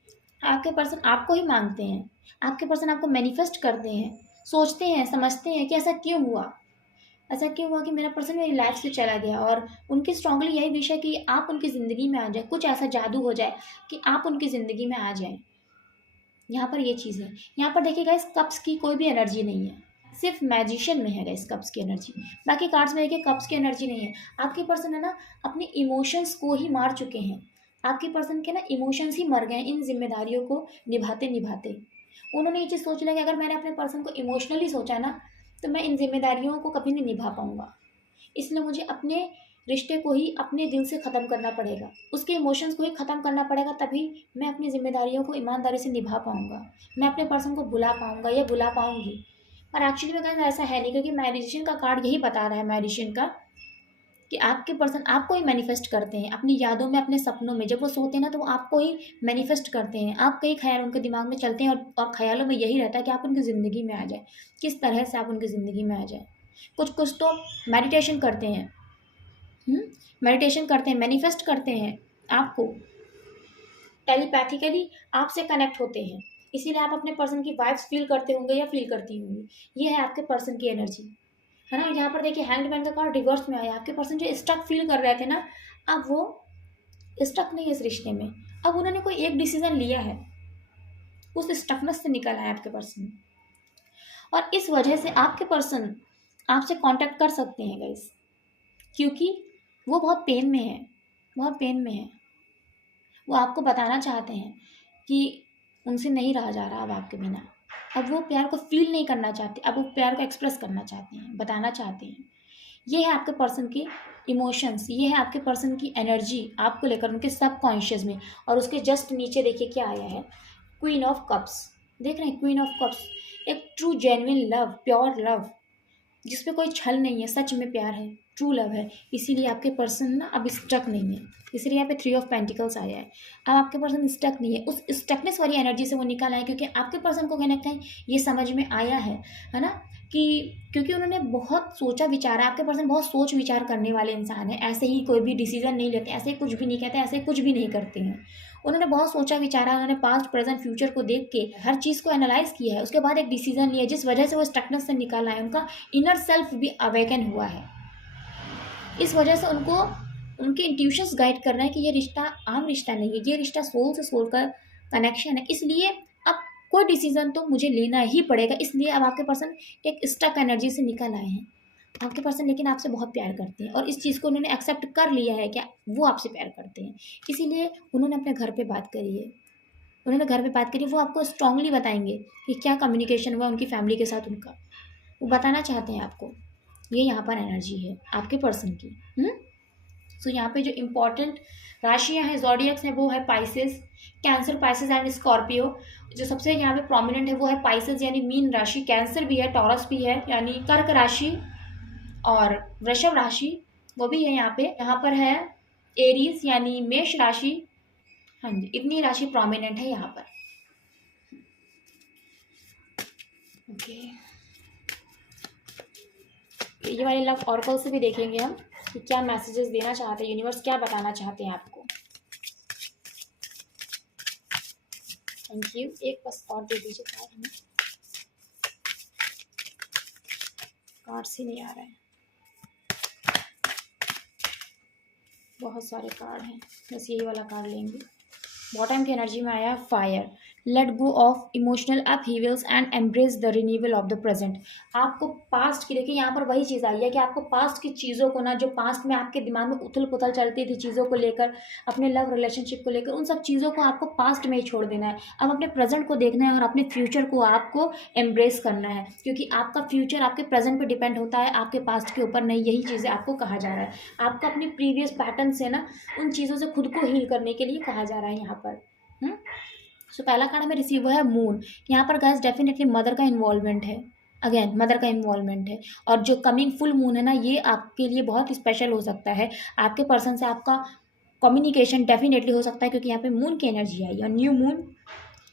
आपके पर्सन आपको ही मांगते हैं, आपके पर्सन आपको मैनिफेस्ट करते हैं, सोचते हैं, समझते हैं कि ऐसा क्यों हुआ, ऐसा क्यों हुआ कि मेरा पर्सन मेरी लाइफ से चला गया। और उनकी स्ट्रांगली यही विश है कि आप उनकी ज़िंदगी में आ जाए, कुछ ऐसा जादू हो जाए कि आप उनकी ज़िंदगी में आ जाएं। यहाँ पर ये चीज़ है। यहाँ पर देखिए गाइस, कप्स की कोई भी एनर्जी नहीं है, सिर्फ मैजिशियन में है गाइस कप्स की एनर्जी। बाकी कार्ड्स में देखिए कप्स की एनर्जी नहीं है। आपके पर्सन है ना अपने इमोशंस को ही मार चुके हैं। आपके पर्सन के ना इमोशंस ही मर गए हैं इन जिम्मेदारियों को निभाते निभाते। उन्होंने ये चीज़ सोच लिया कि अगर मैंने अपने पर्सन को इमोशनली सोचा ना, तो मैं इन जिम्मेदारियों को कभी नहीं निभा पाऊंगा। इसलिए मुझे अपने रिश्ते को ही अपने दिल से ख़त्म करना पड़ेगा, उसके इमोशंस को ही ख़त्म करना पड़ेगा, तभी मैं अपनी जिम्मेदारियों को ईमानदारी से निभा पाऊंगा, मैं अपने पर्सन को भुला पाऊंगा या भुला पाऊंगी। पर एक्चुअली में कहना ऐसा है नहीं, क्योंकि मैजिशियन का कार्ड यही बता रहा है, मैजिशियन का, कि आपके पर्सन आपको ही मैनिफेस्ट करते हैं अपनी यादों में, अपने सपनों में। जब वो सोते हैं ना, तो वो आपको ही मैनिफेस्ट करते हैं। आपके ही ख्याल उनके दिमाग में चलते हैं, और ख्यालों में यही रहता है कि आप उनकी ज़िंदगी में आ जाए, किस तरह से आप उनकी ज़िंदगी में आ जाए। कुछ कुछ तो मेडिटेशन करते हैं, मेडिटेशन करते हैं, मैनिफेस्ट करते हैं आपको, टेलीपैथिकली आपसे कनेक्ट होते हैं। इसीलिए आप अपने पर्सन की वाइब्स फील करते होंगे या फील करती होंगी। ये है आपके पर्सन की एनर्जी, है ना। यहाँ पर देखिए हैंग्ड का कार्ड रिवर्स में आया। आपके पर्सन जो स्टक फील कर रहे थे ना, अब वो स्टक नहीं है इस रिश्ते में। अब उन्होंने कोई एक डिसीजन लिया है, उस स्टकनेस से निकल आया आपके पर्सन। और इस वजह से आपके पर्सन आपसे कांटेक्ट कर सकते हैं गाइस, क्योंकि वो बहुत पेन में है, बहुत पेन में है। वो आपको बताना चाहते हैं कि उनसे नहीं रहा जा रहा अब आपके बिना। अब वो प्यार को फील नहीं करना चाहते, अब वो प्यार को एक्सप्रेस करना चाहते हैं, बताना चाहते हैं। ये है आपके पर्सन के इमोशंस, ये है आपके पर्सन की एनर्जी आपको लेकर उनके सब कॉन्शियस में। और उसके जस्ट नीचे देखिए क्या आया है, क्वीन ऑफ कप्स। देख रहे हैं, क्वीन ऑफ कप्स, एक true genuine love, pure love, जिसपे कोई छल नहीं है, सच में प्यार है, ट्रू लव है। इसीलिए आपके पर्सन ना अब स्टक नहीं है। इसलिए यहाँ पे 3 ऑफ पेंटिकल्स आया है। अब आपके पर्सन स्टक नहीं है, उस स्टकनेस वाली एनर्जी से वो निकल आए, क्योंकि आपके पर्सन को कहीं ना कहीं ये समझ में आया है ना, कि क्योंकि उन्होंने बहुत सोचा विचारा। आपके पर्सन बहुत सोच विचार करने वाले इंसान है, ऐसे ही कोई भी डिसीजन नहीं लेते, ऐसे ही कुछ भी नहीं कहते, ऐसे ही कुछ भी नहीं करते हैं। उन्होंने बहुत सोचा विचारा, उन्होंने पास्ट प्रेजेंट फ्यूचर को देख के हर चीज़ को एनालाइज किया है, उसके बाद एक डिसीजन लिया, जिस वजह से वो स्टकनेस से निकल आए। उनका इनर सेल्फ भी अवेकन हुआ है। इस वजह से उनको उनके इंट्यूशंस गाइड कर रहे हैं कि ये रिश्ता आम रिश्ता नहीं है, ये रिश्ता सोल से सोल का कनेक्शन है। इसलिए अब कोई डिसीजन तो मुझे लेना ही पड़ेगा। इसलिए अब आपके पर्सन एक स्टक एनर्जी से निकल आए हैं। आपके पर्सन लेकिन आपसे बहुत प्यार करते हैं, और इस चीज़ को उन्होंने एक्सेप्ट कर लिया है कि वो आपसे प्यार करते हैं। इसीलिए उन्होंने अपने घर पे बात करी है, उन्होंने घर पे बात करी। वो आपको स्ट्रांगली बताएंगे कि क्या कम्युनिकेशन हुआ उनकी फैमिली के साथ उनका, वो बताना चाहते हैं आपको। ये यहाँ पर एनर्जी है आपके पर्सन की। सो यहाँ पे जो इम्पोर्टेंट राशियाँ हैं, ज़ोडिएक्स हैं, वो है Pisces, cancer, Pisces and Scorpio. जो सबसे यहाँ पे प्रोमिनेंट है वो है पाइसेस यानी मीन राशि, कैंसर भी है, टॉरस भी है यानी कर्क राशि, और वृषभ राशि वो भी है यहाँ पे। यहाँ पर है एरीज यानी मेष राशि। हाँ जी, इतनी राशि प्रोमिनेंट है यहाँ पर। ओके, ये वाले लव ऑर्कल से भी देखेंगे हम कि क्या मैसेजेस देना चाहते हैं, यूनिवर्स क्या बताना चाहते हैं आपको। Thank you. एक बस और दे दीजिए कार्ड, हमें कार्ड्स ही नहीं आ रहे हैं, बहुत सारे कार्ड हैं, बस यही वाला कार्ड लेंगे। बॉटम की एनर्जी में आया fire, let go off emotional upheavals and embrace the renewal of the present. आपको पास्ट की, देखिए यहाँ पर वही चीज़ आई है कि आपको पास्ट की चीज़ों को ना, जो पास्ट में आपके दिमाग में उथल पुथल चलती थी चीज़ों को लेकर, अपने लव रिलेशनशिप को लेकर, उन सब चीज़ों को आपको पास्ट में ही छोड़ देना है। अब अपने प्रेजेंट को देखना है और अपने फ्यूचर को आपको एम्ब्रेस करना है, क्योंकि आपका फ्यूचर आपके प्रेजेंट पर डिपेंड होता है, आपके पास्ट के ऊपर नहीं। यही चीज़ें आपको कहा जा रहा है। आपको अपने प्रीवियस पैटर्न से ना, उन चीज़ों से खुद को हील करने के लिए कहा जा रहा है यहाँ पर। सो पहला कार्ड हमें रिसीव हुआ है मून। यहाँ पर गाइस डेफिनेटली मदर का इन्वॉल्वमेंट है, अगेन मदर का इन्वॉल्वमेंट है। और जो कमिंग फुल मून है ना, ये आपके लिए बहुत स्पेशल हो सकता है। आपके पर्सन से आपका कम्युनिकेशन डेफिनेटली हो सकता है, क्योंकि यहाँ पे मून की एनर्जी आई और new moon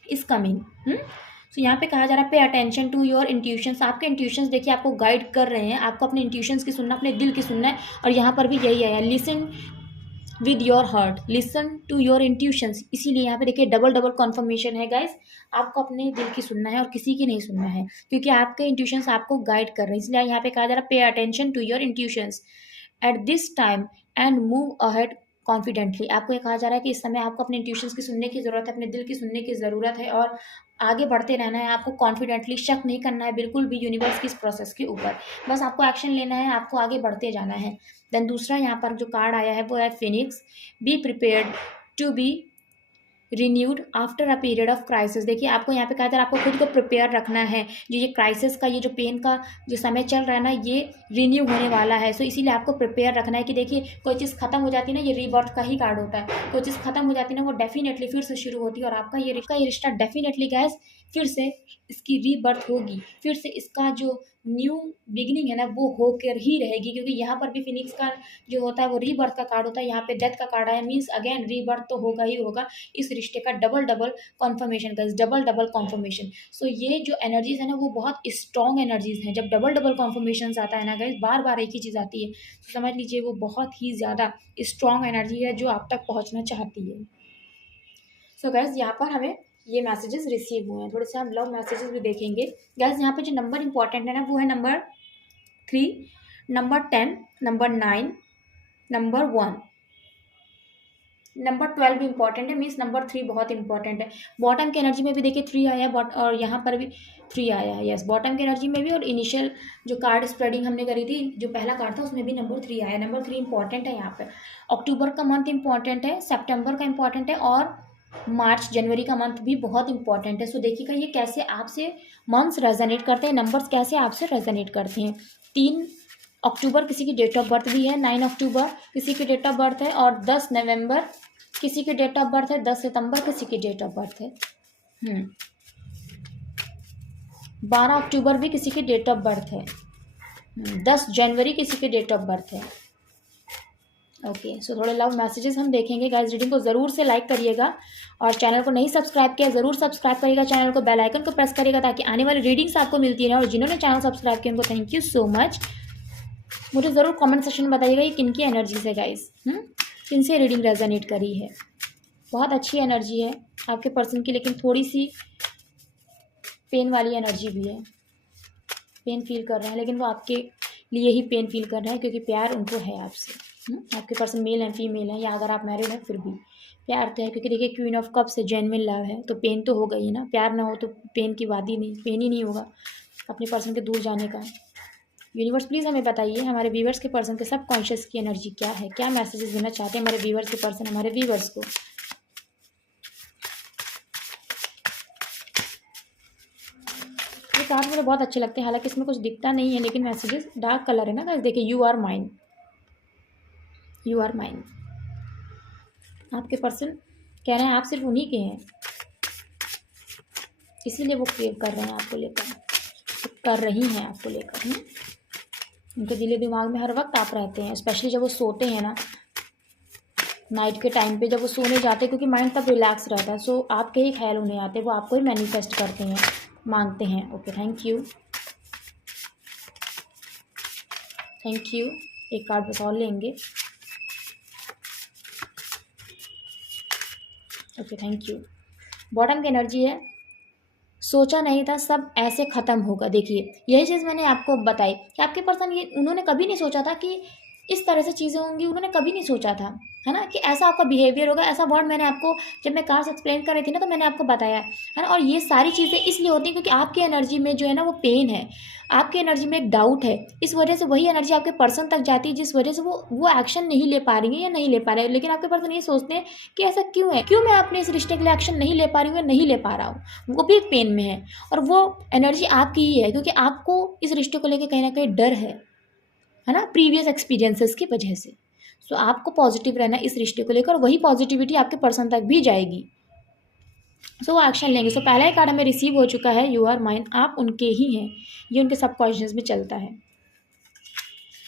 is coming. So यहाँ पे कहा जा रहा है pay attention to your intuitions. आपके इंट्यूशंस देखिए आपको गाइड कर रहे हैं, आपको अपने इंट्यूशंस की सुनना, अपने दिल की सुनना है। और यहाँ पर भी यही आया, listen with your heart, listen to your intuitions. इसीलिए यहाँ पे देखिए डबल डबल कॉन्फर्मेशन है गाइस, आपको अपने दिल की सुनना है और किसी की नहीं सुनना है, क्योंकि आपके इंट्यूशंस आपको गाइड कर रहे हैं। इसलिए यहाँ पे कहा जा रहा है pay attention to your intuitions at this time and move ahead confidently. आपको ये कहा जा रहा है कि इस समय आपको अपने इंट्यूशंस की सुनने की ज़रूरत है, अपने दिल की सुनने की ज़रूरत है और आगे बढ़ते रहना है। आपको कॉन्फिडेंटली शक नहीं करना है बिल्कुल भी यूनिवर्स की इस प्रोसेस के ऊपर। बस आपको एक्शन लेना है, आपको आगे बढ़ते जाना है। देन दूसरा यहाँ पर जो कार्ड आया है वो है phoenix. Be prepared to be renewed after a period of crisis. देखिए आपको यहाँ पे कहा था आपको खुद को प्रिपेयर रखना है। जो ये क्राइसिस का ये जो पेन का जो समय चल रहा है ना, ये रिन्यू होने वाला है। सो इसीलिए आपको प्रिपेयर रखना है कि देखिए कोई चीज़ खत्म हो जाती है ना, ये रीबर्थ का ही कार्ड होता है। कोई चीज़ खत्म हो जाती है ना, वो डेफिनेटली फिर से शुरू होती है और आपका ये रिश्ता डेफिनेटली गैस फिर से इसकी रीबर्थ होगी, फिर से इसका जो न्यू बिगिनिंग है ना वो होकर ही रहेगी। क्योंकि यहाँ पर भी फिनिक्स का जो होता है वो रीबर्थ का कार्ड होता है, यहाँ पे डेथ का कार्ड आया, मीन्स अगेन रीबर्थ तो होगा ही होगा। इस रिश्ते का डबल डबल कॉन्फर्मेशन का डबल डबल कॉन्फर्मेशन। सो ये जो एनर्जीज है ना वो बहुत स्ट्रॉन्ग एनर्जीज हैं। जब डबल डबल कॉन्फर्मेशन आता है ना गाइस, बार बार एक ही चीज़ आती है, तो समझ लीजिए वो बहुत ही ज़्यादा स्ट्रॉन्ग एनर्जी है जो आप तक पहुँचना चाहती है। सो गाइस यहाँ पर हमें ये मैसेजेस रिसीव हुए हैं। थोड़े से हम लव मैसेजेस भी देखेंगे। गाइस यहाँ पे जो नंबर इंपॉर्टेंट है ना वो है number 3, number 10, number 9, number 1, number 12 भी इंपॉर्टेंट है, मीन्स नंबर 3 बहुत इंपॉर्टेंट है। बॉटम की एनर्जी में भी देखिए 3 आया है और यहाँ पर भी 3 आया है। यस, बॉटम की एनर्जी में भी और इनिशियल जो कार्ड स्प्रेडिंग हमने करी थी, जो पहला कार्ड था उसमें भी नंबर 3 आया है। नंबर 3 इंपॉर्टेंट है यहाँ पर। अक्टूबर का मंथ इंपॉर्टेंट है, सेप्टेम्बर का इंपॉर्टेंट है और मार्च जनवरी का मंथ भी बहुत इंपॉर्टेंट है। सो देखिएगा ये कैसे आपसे मंथ्स रेजोनेट करते हैं, नंबर्स कैसे आपसे रेजोनेट करते हैं। 3 अक्टूबर किसी की डेट ऑफ बर्थ भी है, 9 अक्टूबर किसी की डेट ऑफ बर्थ है और 10 नवंबर किसी की डेट ऑफ बर्थ है, 10 सितंबर किसी की डेट ऑफ बर्थ है। 12 अक्टूबर भी किसी की डेट ऑफ बर्थ है। 10 जनवरी किसी की डेट ऑफ बर्थ है। ओके, सो थोड़े लव मैसेजेस हम देखेंगे। गाइस रीडिंग को ज़रूर से लाइक करिएगा और चैनल को नहीं सब्सक्राइब किया ज़रूर सब्सक्राइब करिएगा, चैनल को बेल आइकन को प्रेस करिएगा ताकि आने वाली रीडिंग्स आपको मिलती रहे। और जिन्होंने चैनल सब्सक्राइब किया उनको थैंक यू सो मच। मुझे ज़रूर कमेंट सेक्शन में बताइएगा ये किन की एनर्जी है गाइस, किनसे रीडिंग रेजोनेट करी है। बहुत अच्छी एनर्जी है आपके पर्सन की, लेकिन थोड़ी सी पेन वाली एनर्जी भी है। पेन फील कर रहे हैं, लेकिन वो आपके लिए ही पेन फील कर रहे हैं क्योंकि प्यार उनको है आपसे। आपके पर्सन मेल हैं फीमेल हैं या अगर आप मैरिड हैं फिर भी प्यार तो है। क्योंकि देखिए क्वीन ऑफ कप्स से जेन्युइन लव है तो पेन तो होगा ही ना। प्यार ना हो तो पेन की बात ही नहीं, पेन ही नहीं होगा अपने पर्सन के दूर जाने का। यूनिवर्स प्लीज़ हमें बताइए हमारे व्यूवर्स के पर्सन के सब कॉन्शियस की एनर्जी क्या है, क्या मैसेजेस देना चाहते हैं हमारे व्यूवर्स के पर्सन हमारे व्यूवर्स को। ये कार्ड मुझे बहुत अच्छे लगते हैं, हालांकि इसमें कुछ दिखता नहीं है लेकिन मैसेजेस डार्क कलर है ना गाइस। देखिए you are mine, you are mine. आपके पर्सन कह रहे हैं आप सिर्फ उन्हीं के हैं, इसीलिए वो क्रेव कर रहे हैं आपको लेकर, कर रही हैं आपको लेकर। उनके दिल दिमाग में हर वक्त आप रहते हैं, स्पेशली जब वो सोते हैं ना नाइट के टाइम पे, जब वो सोने जाते हैं क्योंकि माइंड तब रिलैक्स रहता है। सो आपके ही ख्याल उन्हें आते हैं, वो आपको ही मैनिफेस्ट करते हैं, मांगते हैं। Okay thank you, thank you. एक कार्ड बस और लेंगे। Okay thank you. बॉटम की एनर्जी है, सोचा नहीं था सब ऐसे ख़त्म होगा। देखिए यही चीज़ मैंने आपको बताई कि आपके पर्सन ये उन्होंने कभी नहीं सोचा था कि इस तरह से चीज़ें होंगी, उन्होंने कभी नहीं सोचा था, है ना, कि ऐसा आपका बिहेवियर होगा। ऐसा वर्ड मैंने आपको जब मैं कार्ड्स एक्सप्लेन कर रही थी ना तो मैंने आपको बताया है ना। और ये सारी चीज़ें इसलिए होती हैं क्योंकि आपकी एनर्जी में जो है ना वो पेन है, आपकी एनर्जी में एक डाउट है। इस वजह से वही एनर्जी आपके पर्सन तक जाती है जिस वजह से वो एक्शन नहीं ले पा रही है या नहीं ले पा रहे हैं। लेकिन आपके पर्सन ये सोचते हैं कि ऐसा क्यों है, क्यों मैं अपने इस रिश्ते के लिए एक्शन नहीं ले पा रही हूँ या नहीं ले पा रहा हूँ। वो भी एक पेन में है और वो एनर्जी आपकी ही है क्योंकि आपको इस रिश्ते को लेकर कहीं ना कहीं डर है ना, प्रीवियस एक्सपीरियंसेस की वजह से। सो आपको पॉजिटिव रहना इस रिश्ते को लेकर, वही पॉजिटिविटी आपके पर्सन तक भी जाएगी। सो वो एक्शन लेंगे। सो पहला ही कार्ड हमें रिसीव हो चुका है, यू आर माइन, आप उनके ही हैं। ये उनके सब कॉन्शियस में चलता है,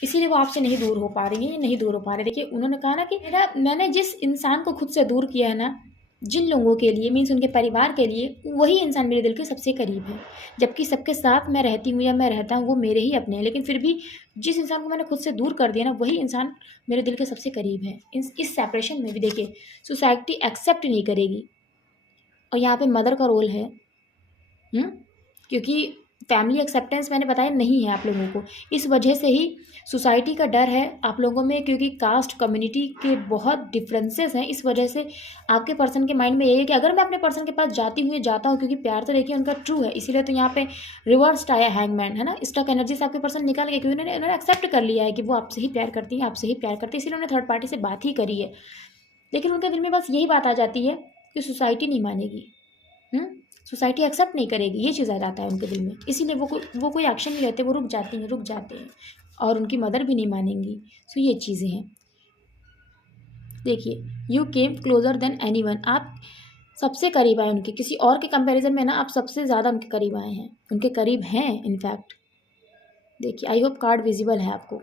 इसीलिए वो आपसे नहीं दूर हो पा रही है, नहीं दूर हो पा रहे। देखिए उन्होंने कहा ना कि मैंने जिस इंसान को खुद से दूर किया है ना, जिन लोगों के लिए मीन्स उनके परिवार के लिए, वही इंसान मेरे दिल के सबसे करीब है। जबकि सबके साथ मैं रहती हूँ या मैं रहता हूँ वो मेरे ही अपने हैं, लेकिन फिर भी जिस इंसान को मैंने खुद से दूर कर दिया ना वही इंसान मेरे दिल के सबसे करीब है। इस सेपरेशन में भी देखिए सोसाइटी एक्सेप्ट नहीं करेगी और यहाँ पे मदर का रोल है, क्योंकि फैमिली एक्सेप्टेंस मैंने बताया नहीं है आप लोगों को। इस वजह से ही सोसाइटी का डर है आप लोगों में, क्योंकि कास्ट कम्युनिटी के बहुत डिफरेंसेस हैं। इस वजह से आपके पर्सन के माइंड में यही है कि अगर मैं अपने पर्सन के पास जाती हूँ या जाता हूँ, क्योंकि प्यार तो देखिए उनका ट्रू है, इसीलिए तो यहाँ पे रिवर्स्ड आया हैंगमैन, है ना। स्टक एनर्जी से आपके पर्सन निकाल गए, क्योंकि उन्होंने एक्सेप्ट कर लिया है कि वो आपसे ही प्यार करती है, आपसे ही प्यार करती है, इसीलिए उन्होंने थर्ड पार्टी से बात ही करी है। लेकिन उनके दिल में बस यही बात आ जाती है कि सोसाइटी नहीं मानेगी, सोसाइटी एक्सेप्ट नहीं करेगी, ये चीज़ आ जाता है उनके दिल में। इसीलिए वो कोई एक्शन नहीं लेते, वो रुक जाते हैं और उनकी मदर भी नहीं मानेंगी। सो ये चीज़ें हैं। देखिए, you came closure than anyone, आप सबसे करीब आए उनके, किसी और के कंपैरिजन में ना आप सबसे ज़्यादा उनके करीब आए हैं, उनके करीब हैं इनफैक्ट। देखिए, आई होप कार्ड विजिबल है आपको।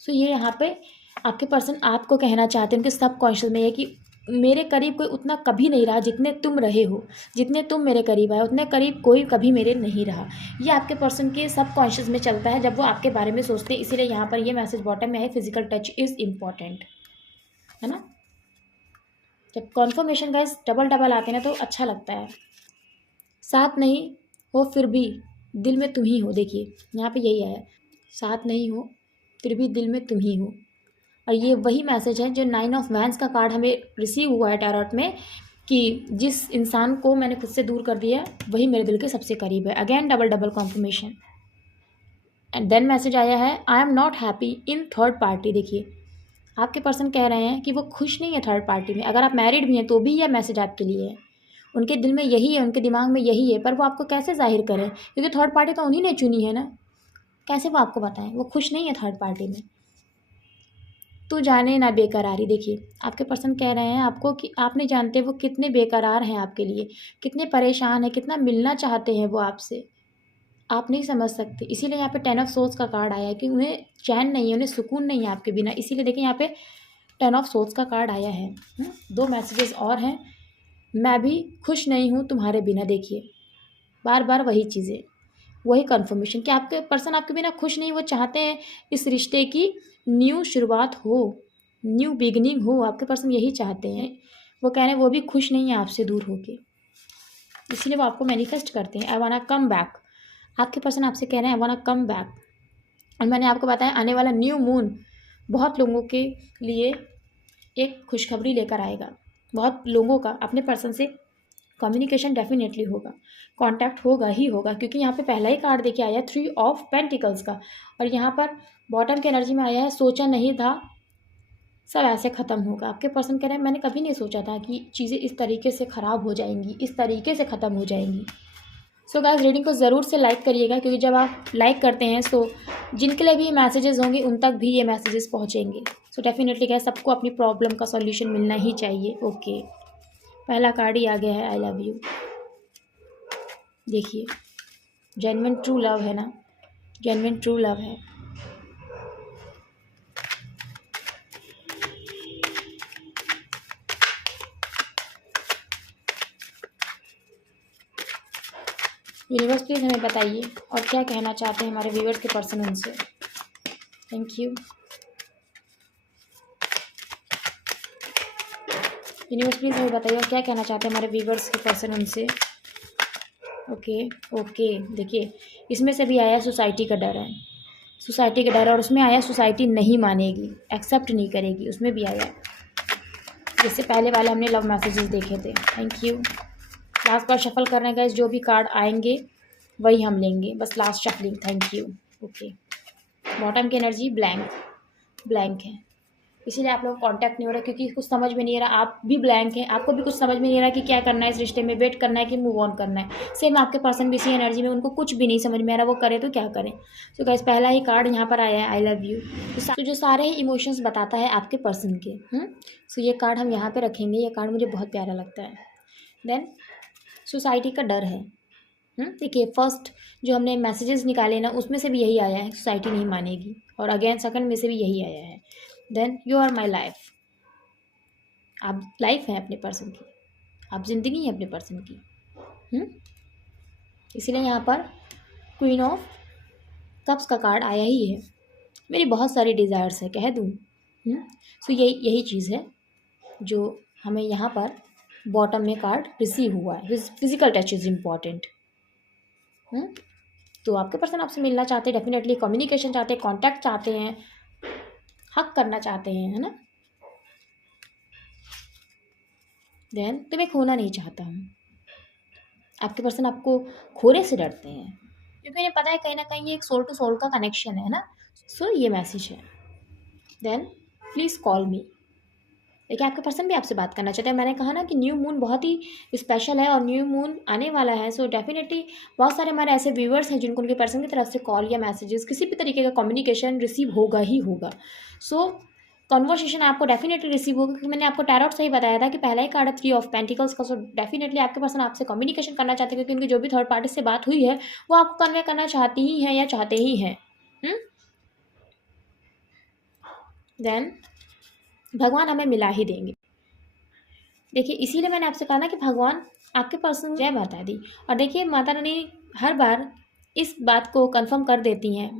सो ये यहाँ पे आपके पर्सन आपको कहना चाहते हैं, उनके सब कॉन्शियस में है कि मेरे करीब कोई उतना कभी नहीं रहा जितने तुम रहे हो, जितने तुम मेरे करीब आए उतने करीब कोई कभी मेरे नहीं रहा। ये आपके पर्सन के सब कॉन्शियस में चलता है जब वो आपके बारे में सोचते हैं। इसीलिए यहाँ पर ये मैसेज बॉटम में है, फिजिकल टच इज़ इम्पॉर्टेंट, है ना। जब कॉन्फर्मेशन गाइस डबल डबल आते हैं ना तो अच्छा लगता है। साथ नहीं हो फिर भी दिल में तुम ही हो, देखिए यहाँ पे यही है, साथ नहीं हो फिर भी दिल में तुम ही हो। और ये वही मैसेज है जो 9 ऑफ वैंस का कार्ड हमें रिसीव हुआ है टैरोट में, कि जिस इंसान को मैंने खुद से दूर कर दिया वही मेरे दिल के सबसे करीब है। Again double double confirmation. And then message आया है, I am not happy in third party. देखिए, आपके पर्सन कह रहे हैं कि वो खुश नहीं है थर्ड पार्टी में। अगर आप मैरिड भी हैं तो भी यह मैसेज आपके लिए है। उनके दिल में यही है, उनके दिमाग में यही है, पर वो आपको कैसे जाहिर करें, क्योंकि थर्ड पार्टी तो उन्हीं ने चुनी है ना। कैसे वो आपको बताएं वो खुश नहीं है थर्ड पार्टी में। तो जाने ना बेकरारी। देखिए, आपके पर्सन कह रहे हैं आपको कि आप नहीं जानते वो कितने बेकरार हैं आपके लिए, कितने परेशान हैं, कितना मिलना चाहते हैं वो आपसे, आप नहीं समझ सकते। इसीलिए यहाँ पे 10 ऑफ सोर्ड्स का कार्ड आया है कि उन्हें चैन नहीं है, उन्हें सुकून नहीं है आपके बिना। इसीलिए देखिए यहाँ पे 10 ऑफ सोर्ड्स का कार्ड आया है। 2 मैसेजेस और हैं, मैं भी खुश नहीं हूँ तुम्हारे बिना। देखिए, बार बार वही चीज़ें, वही कन्फर्मेशन कि आपके पर्सन आपके बिना खुश नहीं। वो चाहते हैं इस रिश्ते की न्यू शुरुआत हो, न्यू बिगनिंग हो। आपके पर्सन यही चाहते हैं। वो कह रहे हैं वो भी खुश नहीं है आपसे दूर होके, इसीलिए वो आपको मैनिफेस्ट करते हैं, आई वांट कम बैक। आपके पर्सन आपसे कह रहे हैं आई वांट कम बैक। और मैंने आपको बताया आने वाला न्यू मून बहुत लोगों के लिए एक खुशखबरी लेकर आएगा। बहुत लोगों का अपने पर्सन से कम्युनिकेशन डेफिनेटली होगा, कांटेक्ट होगा ही होगा, क्योंकि यहाँ पे पहला ही कार्ड देखिए आया 3 ऑफ पेंटिकल्स का, और यहाँ पर बॉटम की एनर्जी में आया है सोचा नहीं था सब ऐसे ख़त्म होगा। आपके पर्सन कह रहे हैं मैंने कभी नहीं सोचा था कि चीज़ें इस तरीके से ख़राब हो जाएंगी, इस तरीके से ख़त्म हो जाएंगी। सो गाइस, रीडिंग को ज़रूर से लाइक करिएगा, क्योंकि जब आप लाइक करते हैं तो जिनके लिए भी मैसेजेस होंगे उन तक भी ये मैसेजेस पहुँचेंगे। सो डेफिनेटली गाइस, सबको अपनी प्रॉब्लम का सॉल्यूशन मिलना ही चाहिए। ओके, पहला कार्ड ही आ गया है, आई लव यू। देखिए, जेन्युइन ट्रू लव है ना, जेन्युइन ट्रू लव है। यूनिवर्स प्लीज़ हमें बताइए और क्या कहना चाहते हैं हमारे व्यूअर्स के पर्सन उनसे। थैंक यू यूनिवर्स प्लीज़ हमें बताइए और क्या कहना चाहते हैं हमारे व्यूअर्स के पर्सन उनसे। ओके ओके, देखिए इसमें से भी आया सोसाइटी का डर है, सोसाइटी का डर, और उसमें आया सोसाइटी नहीं मानेगी, एक्सेप्ट नहीं करेगी, उसमें भी आया। जिससे पहले वाले हमने लव मैसेजेस देखे थे। Thank you. Last bar shuffle करने का जो भी कार्ड आएंगे वही हम लेंगे, बस last shuffling. Thank you. Okay, bottom की एनर्जी ब्लैंक है, इसीलिए आप लोग कांटेक्ट नहीं हो रहा, क्योंकि कुछ समझ में नहीं आ रहा। आप भी ब्लैंक हैं, आपको भी कुछ समझ में नहीं आ रहा कि क्या करना है इस रिश्ते में, वेट करना है कि मूव ऑन करना है। सेम आपके पर्सन भी इसी एनर्जी में, उनको कुछ भी नहीं समझ में आ रहा वो करे तो क्या करें। तो गाइस, पहला ही कार्ड यहाँ पर आया है, आई लव यू। तो जो सारे ही इमोशंस बताता है आपके पर्सन के। सो ये कार्ड हम यहाँ पर रखेंगे, ये कार्ड मुझे बहुत प्यारा लगता है। देन सोसाइटी का डर है। देखिए, फर्स्ट जो हमने मैसेजेस निकाले ना उसमें से भी यही आया है, सोसाइटी नहीं मानेगी, और अगेन सेकंड में से भी यही आया है। Then you are my life, आप लाइफ हैं अपने पर्सन की, आप ज़िंदगी हैं अपने पर्सन की। इसीलिए यहाँ पर क्वीन ऑफ कप्स का कार्ड आया ही है। मेरी बहुत सारी डिज़ायर्स है, कह दूँ। सो यही चीज़ है जो हमें यहाँ पर बॉटम में कार्ड रिसीव हुआ है। Physical touch is important. तो आपके पर्सन आपसे मिलना चाहते हैं, डेफिनेटली कम्युनिकेशन चाहते हैं, कॉन्टैक्ट चाहते हैं, हक करना चाहते हैं, है ना। देन तुम्हें खोना नहीं चाहता हूँ। आपके पर्सन आपको खोने से डरते हैं क्योंकि इन्हें पता है कहीं ना कहीं ये एक सोल टू सोल का कनेक्शन है ना। सो ये मैसेज है। Then please call me. देखिए आपके पर्सन भी आपसे बात करना चाहते हैं। मैंने कहा ना कि न्यू मून बहुत ही स्पेशल है और न्यू मून आने वाला है। सो डेफिनेटली बहुत सारे हमारे ऐसे व्यूअर्स हैं जिनको उनके पर्सन की तरफ से कॉल या मैसेजेस किसी भी तरीके का कम्युनिकेशन रिसीव होगा ही होगा। सो कन्वर्सेशन आपको डेफिनेटली रिसीव होगा क्योंकि मैंने आपको टैरोट से ही बताया था कि पहला ही कार्ड है 3 ऑफ पेंटिकल्स का। सो डेफिनेटली आपके पर्सन आपसे कम्युनिकेशन करना चाहते हैं क्योंकि उनकी जो भी थर्ड पार्टी से बात हुई है वो आपको कन्वे करना चाहती ही हैं या चाहते ही हैं। देन भगवान हमें मिला ही देंगे। देखिए इसीलिए मैंने आपसे कहा ना कि भगवान आपके पर्सन जय माता दी। और देखिए माता रानी हर बार इस बात को कंफर्म कर देती हैं।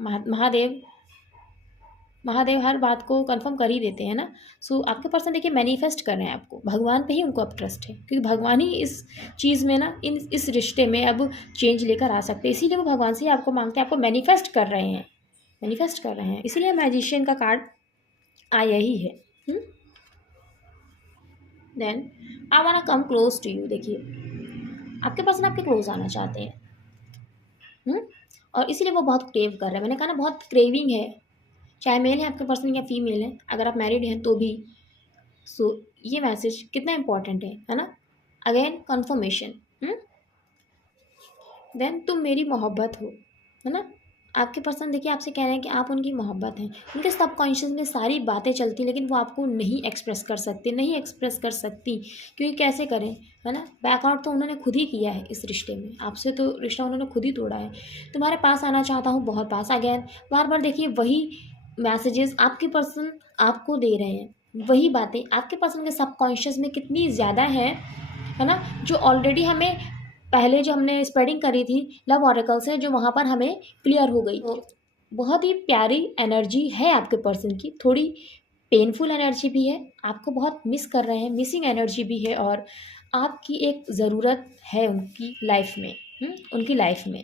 महादेव हर बात को कंफर्म कर ही देते हैं ना। सो आपके पर्सन देखिए मैनिफेस्ट कर रहे हैं आपको, भगवान पे ही उनको अब ट्रस्ट है क्योंकि भगवान ही इस चीज़ में ना इस रिश्ते में अब चेंज लेकर आ सकते हैं। इसीलिए वो भगवान से ही आपको मांगते हैं, आपको मैनिफेस्ट कर रहे हैं। इसीलिए मैजिशियन का कार्ड आया ही है। Then I want come close to you. देखिए आपके पर्सन आपके क्लोज आना चाहते हैं और इसीलिए वो बहुत क्रेव कर रहे हैं। मैंने कहा ना बहुत क्रेविंग है, चाहे मेल है आपके पर्सन या फीमेल है, अगर आप मैरिड हैं तो भी। सो ये मैसेज कितना इंपॉर्टेंट है ना। Again conformation. देन तुम मेरी मोहब्बत हो, है ना। आपके पर्सन देखिए आपसे कह रहे हैं कि आप उनकी मोहब्बत हैं। उनके सबकॉन्शियस में सारी बातें चलती लेकिन वो आपको नहीं एक्सप्रेस कर सकती क्योंकि कैसे करें, है ना। बैकआउट तो उन्होंने खुद ही किया है इस रिश्ते में, आपसे तो रिश्ता उन्होंने खुद ही तोड़ा है। तुम्हारे पास आना चाहता हूँ, बहुत पास। अगेन बार बार देखिए वही मैसेजेस आपके पर्सन आपको दे रहे हैं, वही बातें आपके पर्सन के सबकॉन्शियस में कितनी ज़्यादा है ना। जो ऑलरेडी हमें पहले जो हमने स्प्रेडिंग करी थी लव ऑरेकल से, जो वहाँ पर हमें क्लियर हो गई। तो बहुत ही प्यारी एनर्जी है आपके पर्सन की, थोड़ी पेनफुल एनर्जी भी है, आपको बहुत मिस कर रहे हैं, मिसिंग एनर्जी भी है और आपकी एक ज़रूरत है उनकी लाइफ में, उनकी लाइफ में।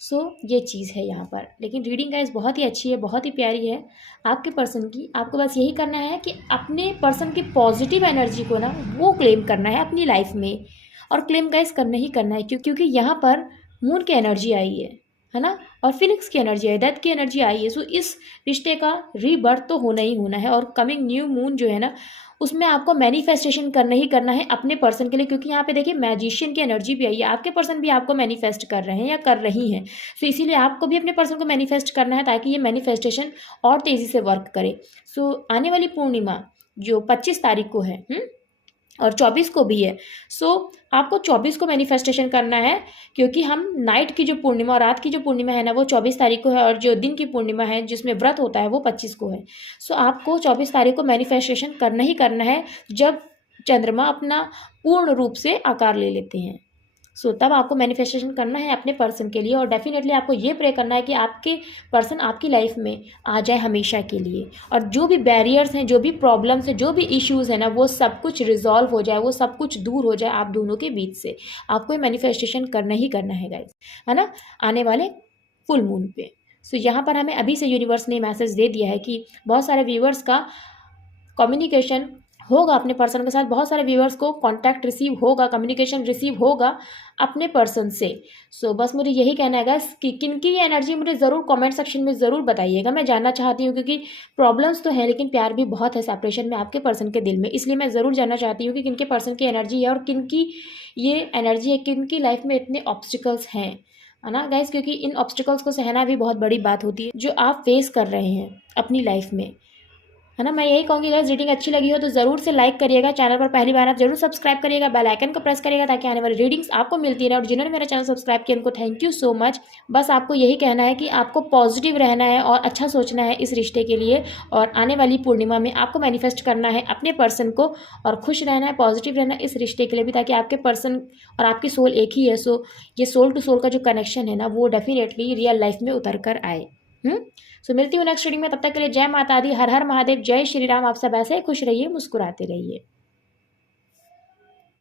सो ये चीज़ है यहाँ पर। लेकिन रीडिंग गाइस बहुत ही अच्छी है, बहुत ही प्यारी है आपके पर्सन की। आपको बस यही करना है कि अपने पर्सन की पॉजिटिव एनर्जी को ना वो क्लेम करना है अपनी लाइफ में, और क्लेम गाइस करना ही करना है क्योंकि यहाँ पर मून की एनर्जी आई है ना, और फिनिक्स की एनर्जी आई, डेथ की एनर्जी आई है। सो इस रिश्ते का रीबर्थ तो होना ही होना है और कमिंग न्यू मून जो है ना उसमें आपको मैनिफेस्टेशन करना ही करना है अपने पर्सन के लिए, क्योंकि यहाँ पे देखिए मैजिशियन की एनर्जी भी आई है। आपके पर्सन भी आपको मैनिफेस्ट कर रहे हैं या कर रही हैं। सो इसीलिए आपको भी अपने पर्सन को मैनिफेस्ट करना है ताकि ये मैनिफेस्टेशन और तेज़ी से वर्क करे। सो आने वाली पूर्णिमा जो 25 तारीख को है और 24 को भी है। सो आपको 24 को मैनिफेस्टेशन करना है क्योंकि हम नाइट की जो पूर्णिमा और रात की जो पूर्णिमा है ना वो 24 तारीख को है और जो दिन की पूर्णिमा है जिसमें व्रत होता है वो 25 को है। सो आपको 24 तारीख को मैनिफेस्टेशन करना ही करना है जब चंद्रमा अपना पूर्ण रूप से आकार ले लेते हैं। सो तब आपको मैनिफेस्टेशन करना है अपने पर्सन के लिए और डेफिनेटली आपको ये प्रे करना है कि आपके पर्सन आपकी लाइफ में आ जाए हमेशा के लिए, और जो भी बैरियर्स हैं, जो भी प्रॉब्लम्स हैं, जो भी इश्यूज़ हैं ना वो सब कुछ रिजॉल्व हो जाए, वो सब कुछ दूर हो जाए आप दोनों के बीच से। आपको ये मैनिफेस्टेशन करना ही करना है गाइस, है ना, आने वाले फुल मून पे। सो यहाँ पर हमें अभी से यूनिवर्स ने मैसेज दे दिया है कि बहुत सारे व्यूवर्स का कम्युनिकेशन होगा अपने पर्सन के साथ, बहुत सारे व्यूअर्स को कांटेक्ट रिसीव होगा, कम्युनिकेशन रिसीव होगा अपने पर्सन से। सो बस मुझे यही कहना है गाइस कि किनकी ये एनर्जी मुझे ज़रूर कमेंट सेक्शन में ज़रूर बताइएगा, मैं जानना चाहती हूँ क्योंकि प्रॉब्लम्स तो हैं लेकिन प्यार भी बहुत है सेपरेशन में आपके पर्सन के दिल में, इसलिए मैं ज़रूर जानना चाहती हूँ कि किनके पर्सन की एनर्जी है और किनकी ये एनर्जी है, किनकी लाइफ में इतने ऑब्स्टिकल्स हैं, है ना गाइस, क्योंकि इन ऑब्स्टिकल्स को सहना भी बहुत बड़ी बात होती है जो आप फेस कर रहे हैं अपनी लाइफ में, है ना। मैं यही कहूँगी गाइस रीडिंग अच्छी लगी हो तो ज़रूर से लाइक करिएगा, चैनल पर पहली बार आप जरूर सब्सक्राइब करिएगा, बेल आइकन को प्रेस करिएगा ताकि आने वाली रीडिंग्स आपको मिलती रहे। और जिन्होंने मेरा चैनल सब्सक्राइब किया उनको थैंक यू सो मच। बस आपको यही कहना है कि आपको पॉजिटिव रहना है और अच्छा सोचना है इस रिश्ते के लिए, और आने वाली पूर्णिमा में आपको मैनिफेस्ट करना है अपने पर्सन को और खुश रहना है, पॉजिटिव रहना है इस रिश्ते के लिए भी, ताकि आपके पर्सन और आपकी सोल एक ही है। सो ये सोल टू सोल का जो कनेक्शन है ना वो डेफिनेटली रियल लाइफ में उतर कर आए। सो मिलती हूँ नेक्स्ट रीडिंग में, तब तक के लिए जय माता दी, हर हर महादेव, जय श्री राम। आप सब ऐसे ही खुश रहिए, मुस्कुराते रहिए।